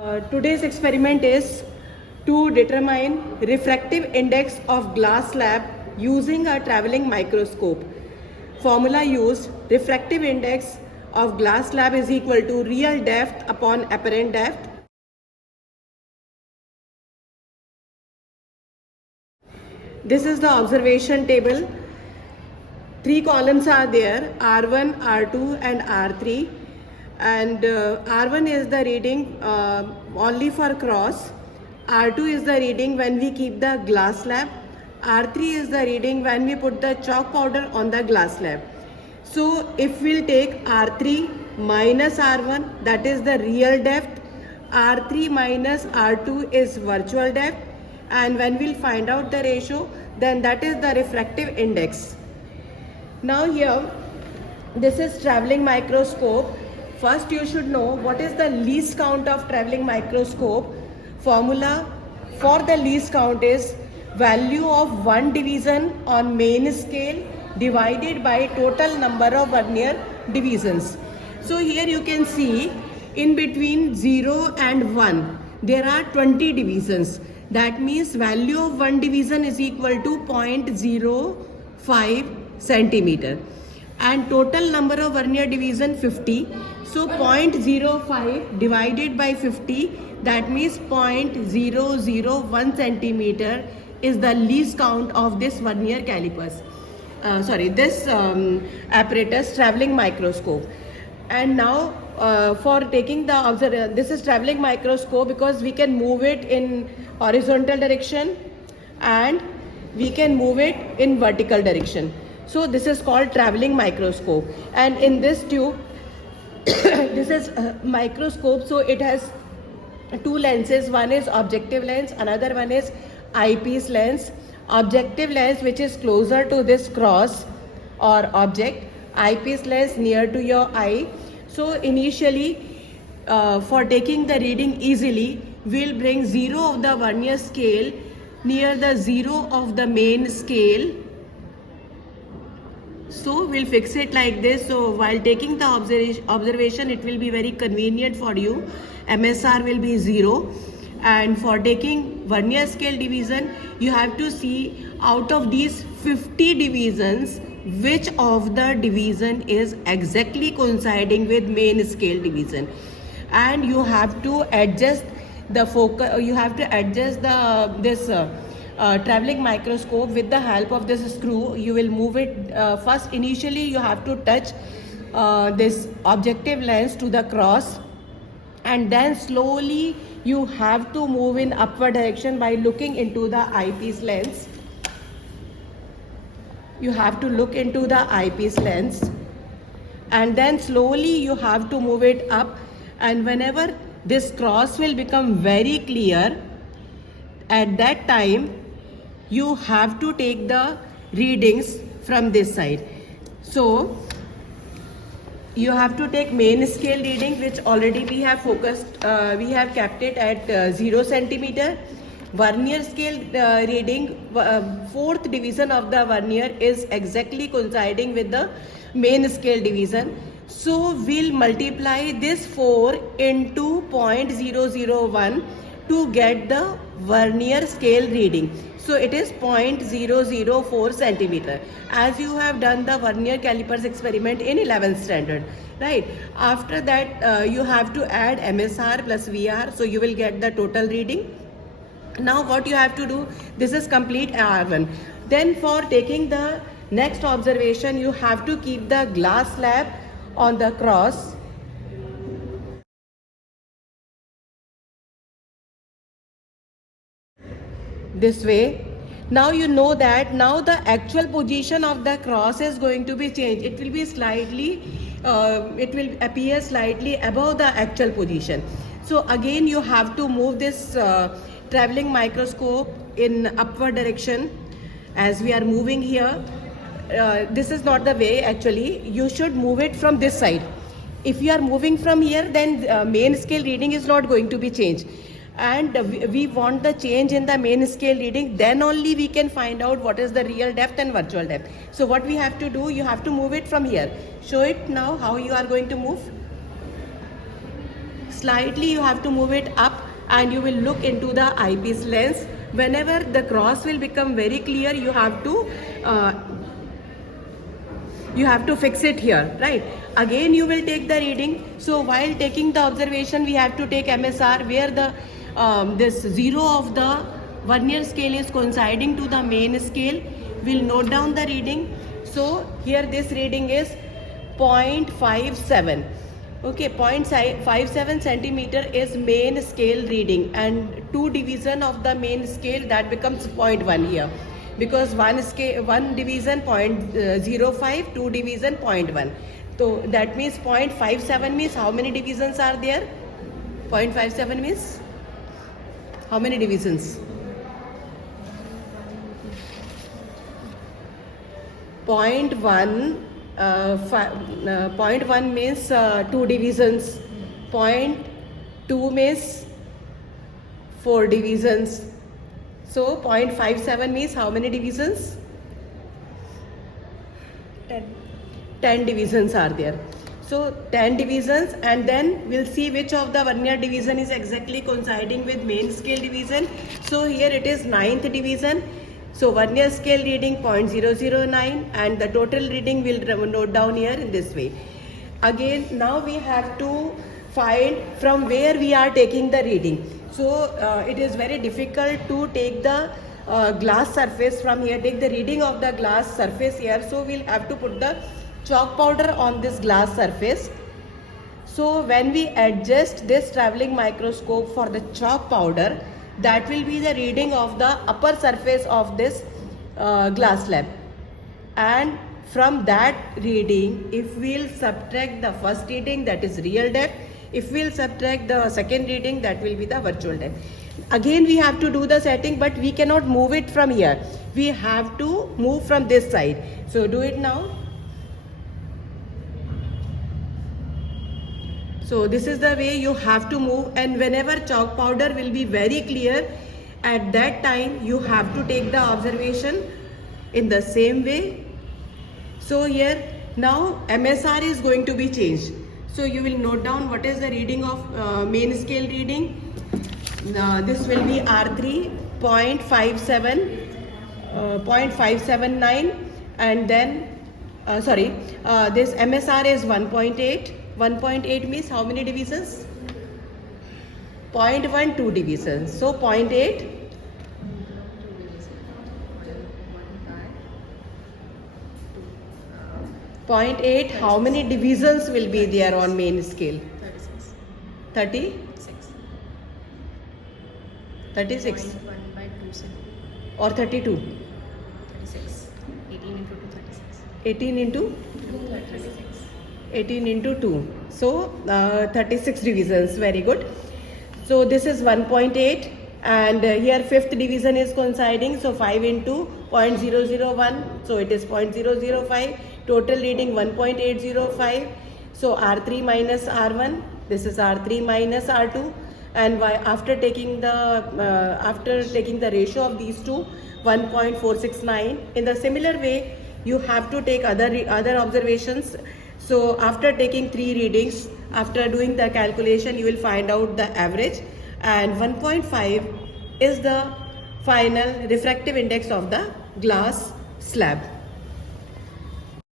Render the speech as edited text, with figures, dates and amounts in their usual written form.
Today's experiment is to determine refractive index of glass slab using a traveling microscope. Formula used: refractive index of glass slab is equal to real depth upon apparent depth. This is the observation table. Three columns are there: R1, R2 and R3. And R1 is the reading only for cross. R2 is the reading when we keep the glass slab. R3 is the reading when we put the chalk powder on the glass slab. So if we'll take R3 minus R1, that is the real depth. R3 minus R2 is virtual depth. And when we'll find out the ratio, then that is the refractive index. Now here, this is traveling microscope. First you should know what is the least count of traveling microscope. Formula for the least count is value of one division on main scale divided by total number of vernier divisions. So here you can see in between 0 and 1 there are 20 divisions. That means value of one division is equal to 0.05 centimeter and total number of vernier division 50. So 0.05 divided by 50, that means 0.001 centimeter is the least count of this vernier calipers. This apparatus, traveling microscope. And now for taking the this is traveling microscope because we can move it in horizontal direction and we can move it in vertical direction. So this is called traveling microscope. And in this tube, this is a microscope, so it has two lenses. One is objective lens, another one is eyepiece lens. Objective lens, which is closer to this cross or object, eyepiece lens near to your eye. So initially for taking the reading easily, we'll bring 0 of the vernier scale near the 0 of the main scale. So we'll fix it like this. So while taking the observation, it will be very convenient for you. MSR will be 0. And for taking vernier scale division, you have to see out of these 50 divisions, which of the division is exactly coinciding with main scale division. And you have to adjust the focus, you have to adjust the traveling microscope with the help of this screw. You will move it first. Initially you have to touch this objective lens to the cross, and then slowly you have to move in upward direction by looking into the eyepiece lens. You have to look into the eyepiece lens, and then slowly you have to move it up. And whenever this cross will become very clear, at that time you have to take the readings from this side. So you have to take main scale reading, which already we have focused, we have kept it at 0 centimeter. Vernier scale reading, fourth division of the vernier is exactly coinciding with the main scale division. So we'll multiply this 4 into 0.001 to get the vernier scale reading. So it is 0.004 centimeter, as you have done the vernier calipers experiment in 11th standard, right? After that you have to add MSR plus VR, so you will get the total reading. Now what you have to do, this is complete R1. Then for taking the next observation, you have to keep the glass slab on the cross. This way. Now you know that now the actual position of the cross is going to be changed. It will be slightly, it will appear slightly above the actual position. So again you have to move this traveling microscope in upward direction as we are moving here. This is not the way actually. You should move it from this side. If you are moving from here, then main scale reading is not going to be changed. And we want the change in the main scale reading, then only we can find out what is the real depth and virtual depth. So what we have to do, you have to move it from here. Show it now how you are going to move. Slightly you have to move it up and you will look into the eyepiece lens. Whenever the cross will become very clear, you have to fix it here, right? Again you will take the reading. So while taking the observation, we have to take MSR where the this 0 of the vernier scale is coinciding to the main scale. We'll note down the reading. So here this reading is 0.57. Okay, 0.57 centimeter is main scale reading, and 2 division of the main scale, that becomes 0.1 here, because one division 0.05, 2 division 0.1. So that means 0.57 means how many divisions are there? 0.57 means how many divisions? 0.1 0.1 means 2 divisions, 0.2 means 4 divisions. So 0.57 means how many divisions? 10 divisions are there. So 10 divisions, and then we'll see which of the vernier division is exactly coinciding with main scale division. So here it is 9th division. So vernier scale reading 0.009, and the total reading will note down here in this way. Again, now we have to find from where we are taking the reading. So it is very difficult to take the glass surface from here, take the reading of the glass surface here. So we'll have to put the chalk powder on this glass surface. So when we adjust this traveling microscope for the chalk powder, that will be the reading of the upper surface of this glass slab. And from that reading, if we'll subtract the first reading, that is real depth. If we'll subtract the second reading, that will be the virtual depth. Again we have to do the setting, but we cannot move it from here. We have to move from this side. So do it now. So this is the way you have to move, and whenever chalk powder will be very clear, at that time you have to take the observation in the same way. So here now MSR is going to be changed. So you will note down what is the reading of main scale reading. This will be R3 0.57 0.579, and then this MSR is 1.8. 1.8 means how many divisions? 0.1, 2 divisions. So 0.8. 0.8, how many divisions will be there on main scale? 36. 36. 36 1 by 2 or 32? 36. 18 into 2, 36. 18 into 36. 18 into 2. So 36 divisions. Very good. So this is 1.8, and here fifth division is coinciding. So 5 into 0.001. So it is 0.005. Total reading 1.805. So R3 minus R1. This is R3 minus R2. And after taking the ratio of these two, 1.469. In the similar way, you have to take other observations. So after taking 3 readings, after doing the calculation, you will find out the average, and 1.5 is the final refractive index of the glass slab.